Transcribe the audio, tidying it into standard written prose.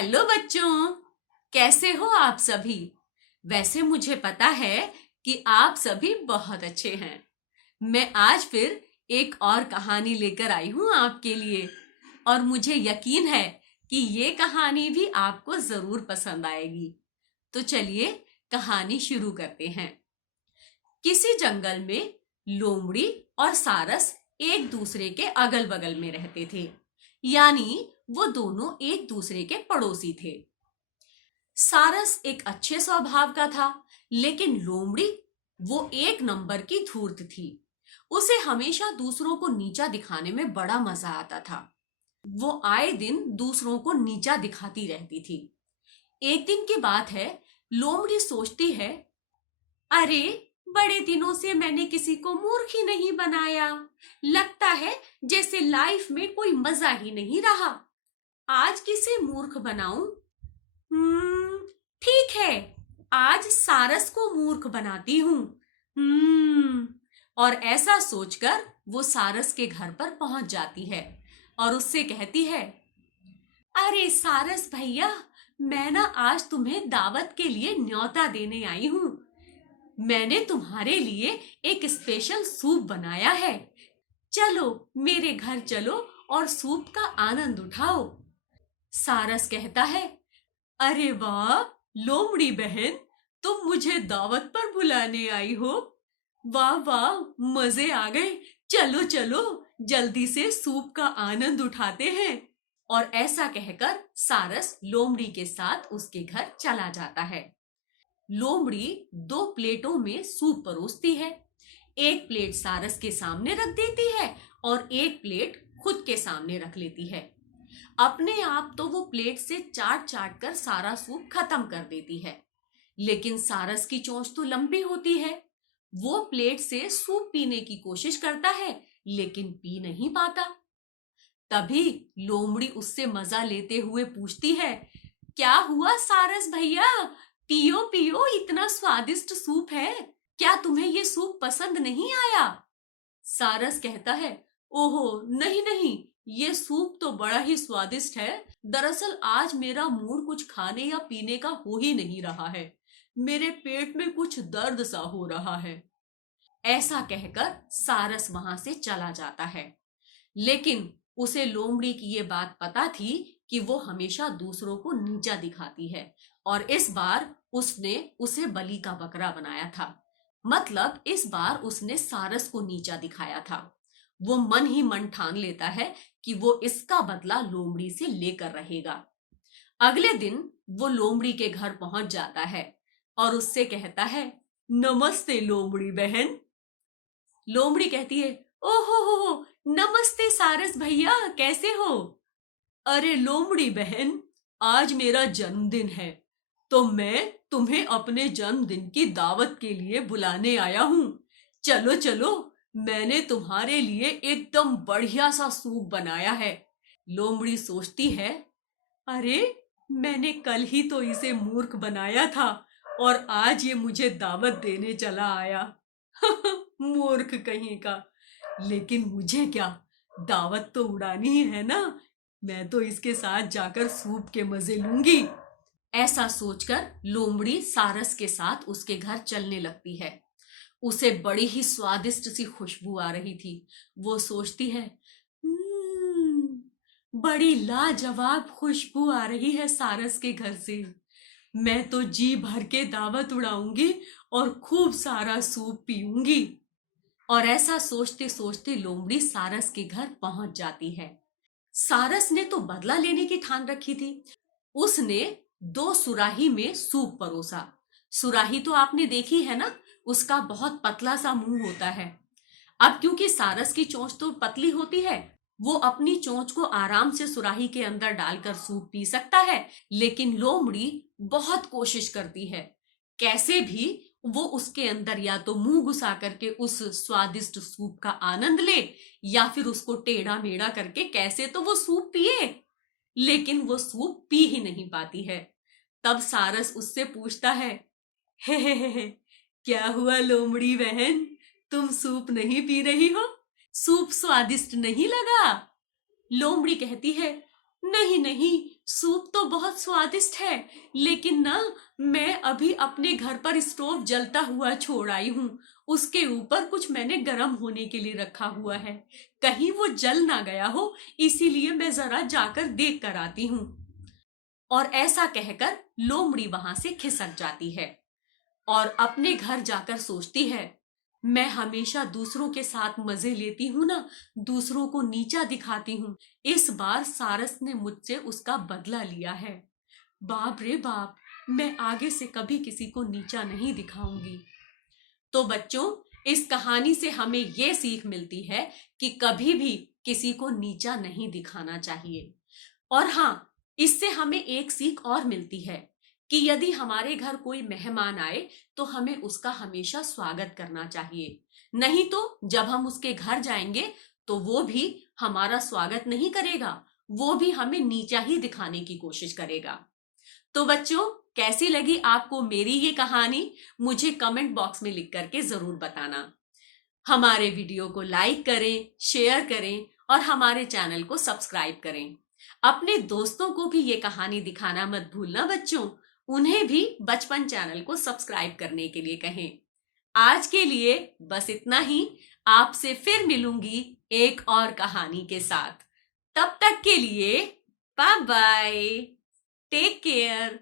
Hello बच्चों, कैसे हो आप सभी। वैसे मुझे पता है कि आप सभी बहुत अच्छे हैं। मैं आज फिर एक और कहानी लेकर आई हूं आपके लिए और मुझे यकीन है कि ये कहानी भी आपको जरूर पसंद आएगी। तो चलिए कहानी शुरू करते हैं। किसी जंगल में लोमड़ी और सारस एक दूसरे के अगल बगल में रहते थे, यानी वो दोनों एक दूसरे के पड़ोसी थे। सारस एक अच्छे स्वभाव का था, लेकिन लोमड़ी वो एक नंबर की धूर्त थी। उसे हमेशा दूसरों को नीचा दिखाने में बड़ा मजा आता था। वो आए दिन दूसरों को नीचा दिखाती रहती थी। एक दिन की बात है, लोमड़ी सोचती है, अरे बड़े दिनों से मैंने किसी को मूर्ख ही नहीं बनाया। लगता है जैसे लाइफ में कोई मजा ही नहीं रहा। आज किसे मूर्ख बनाऊं? हम्म, ठीक है, आज सारस को मूर्ख बनाती हूँ। और ऐसा सोचकर वो सारस के घर पर पहुंच जाती है और उससे कहती है, अरे सारस भैया, मैं ना आज तुम्हें दावत के लिए न्योता देने आई हूँ। मैंने तुम्हारे लिए एक स्पेशल सूप बनाया है। चलो मेरे घर चलो और सूप का आनंद उठाओ। सारस कहता है, अरे वाह लोमड़ी बहन, तुम मुझे दावत पर बुलाने आई हो। वाह वाह, मजे आ गए। चलो चलो जल्दी से सूप का आनंद उठाते हैं। और ऐसा कहकर सारस लोमड़ी के साथ उसके घर चला जाता है। लोमड़ी दो प्लेटों में सूप परोसती है। एक प्लेट सारस के सामने रख देती है और एक प्लेट खुद के सामने रख लेती है। अपने आप तो वो प्लेट से चाट चाट कर सारा सूप खत्म कर देती है, लेकिन सारस की चोंच तो लंबी होती है। वो प्लेट से सूप पीने की कोशिश करता है, लेकिन पी नहीं पाता। तभी लोमड़ी उससे मजा लेते हुए पूछती है, क्या हुआ सारस भैया, पियो पियो, इतना स्वादिष्ट सूप है। क्या तुम्हें ये सूप पसंद नहीं आया? सारस कहता है, ओहो नहीं नहीं, ये सूप तो बड़ा ही स्वादिष्ट है। दरअसल आज मेरा मूड कुछ खाने या पीने का हो ही नहीं रहा है। मेरे पेट में कुछ दर्द सा हो रहा है। ऐसा कहकर सारस वहां से चला जाता है। लेकिन उसे लोमड़ी की ये बात पता थी कि वो हमेशा दूसरों को नीचा दिखाती है, और इस बार उसने उसे बलि का बकरा बनाया था। मतलब इस बार उसने सारस को नीचा दिखाया था। वो मन ही मन ठान लेता है कि वो इसका बदला लोमड़ी से लेकर रहेगा। अगले दिन वो लोमड़ी के घर पहुंच जाता है और उससे कहता है, नमस्ते लोमड़ी बहन। लोमड़ी कहती है, ओहो हो, नमस्ते सारस भैया, कैसे हो? अरे लोमड़ी बहन, आज मेरा जन्मदिन है, तो मैं तुम्हें अपने जन्मदिन की दावत के लिए बुलाने आया हूँ। चलो चलो, मैंने तुम्हारे लिए एकदम बढ़िया सा सूप बनाया है। लोमड़ी सोचती है, अरे मैंने कल ही तो इसे मूर्ख बनाया था और आज ये मुझे दावत देने चला आया। मूर्ख कहीं का। लेकिन मुझे क्या, दावत तो उड़ानी ही है ना। मैं तो इसके साथ जाकर सूप के मजे लूंगी। ऐसा सोचकर लोमड़ी सारस के साथ उसके घर चलने लगती है। उसे बड़ी ही स्वादिष्ट सी खुशबू आ रही थी। वो सोचती है, बड़ी लाजवाब खुशबू आ रही है सारस के घर से। मैं तो जी भर के दावत उड़ाऊंगी और खूब सारा सूप पीऊंगी। और ऐसा सोचते सोचते लोमड़ी सारस के घर पहुंच जाती है। सारस ने तो बदला लेने की ठान रखी थी। उसने दो सुराही में सूप परोसा। सुराही तो आपने देखी है ना, उसका बहुत पतला सा मुंह होता है। अब क्योंकि सारस की चोंच तो पतली होती है, वो अपनी चोंच को आराम से सुराही के अंदर डालकर सूप पी सकता है, लेकिन लोमड़ी बहुत कोशिश करती है, कैसे भी वो उसके अंदर या तो मुंह घुसा करके उस स्वादिष्ट सूप का आनंद ले, या फिर उसको टेढ़ा मेढ़ा करके कैसे तो वो सूप पिए, लेकिन वो सूप पी ही नहीं पाती है। तब सारस उससे पूछता है, हे, क्या हुआ लोमड़ी बहन, तुम सूप नहीं पी रही हो? सूप स्वादिष्ट नहीं लगा? लोमड़ी कहती है, नहीं नहीं, सूप तो बहुत स्वादिष्ट है, लेकिन ना मैं अभी अपने घर पर स्टोव जलता हुआ छोड़ आई हूँ। उसके ऊपर कुछ मैंने गर्म होने के लिए रखा हुआ है, कहीं वो जल ना गया हो, इसीलिए मैं जरा जाकर देख कर आती हूँ। और ऐसा कहकर लोमड़ी वहां से खिसक जाती है और अपने घर जाकर सोचती है, मैं हमेशा दूसरों के साथ मजे लेती हूँ ना, दूसरों को नीचा दिखाती हूँ। इस बार सारस ने मुझसे उसका बदला लिया है। बाप रे बाप, मैं आगे से कभी किसी को नीचा नहीं दिखाऊंगी। तो बच्चों, इस कहानी से हमें ये सीख मिलती है कि कभी भी किसी को नीचा नहीं दिखाना चाहिए। और हाँ, इससे हमें एक सीख और मिलती है कि यदि हमारे घर कोई मेहमान आए तो हमें उसका हमेशा स्वागत करना चाहिए। नहीं तो जब हम उसके घर जाएंगे तो वो भी हमारा स्वागत नहीं करेगा, वो भी हमें नीचा ही दिखाने की कोशिश करेगा। तो बच्चों, कैसी लगी आपको मेरी ये कहानी? मुझे कमेंट बॉक्स में लिख करके जरूर बताना। हमारे वीडियो को लाइक करें, शेयर करें और हमारे चैनल को सब्सक्राइब करें। अपने दोस्तों को भी ये कहानी दिखाना मत भूलना बच्चों, उन्हें भी बचपन चैनल को सब्सक्राइब करने के लिए कहें। आज के लिए बस इतना ही। आपसे फिर मिलूंगी एक और कहानी के साथ। तब तक के लिए बाय बाय, टेक केयर।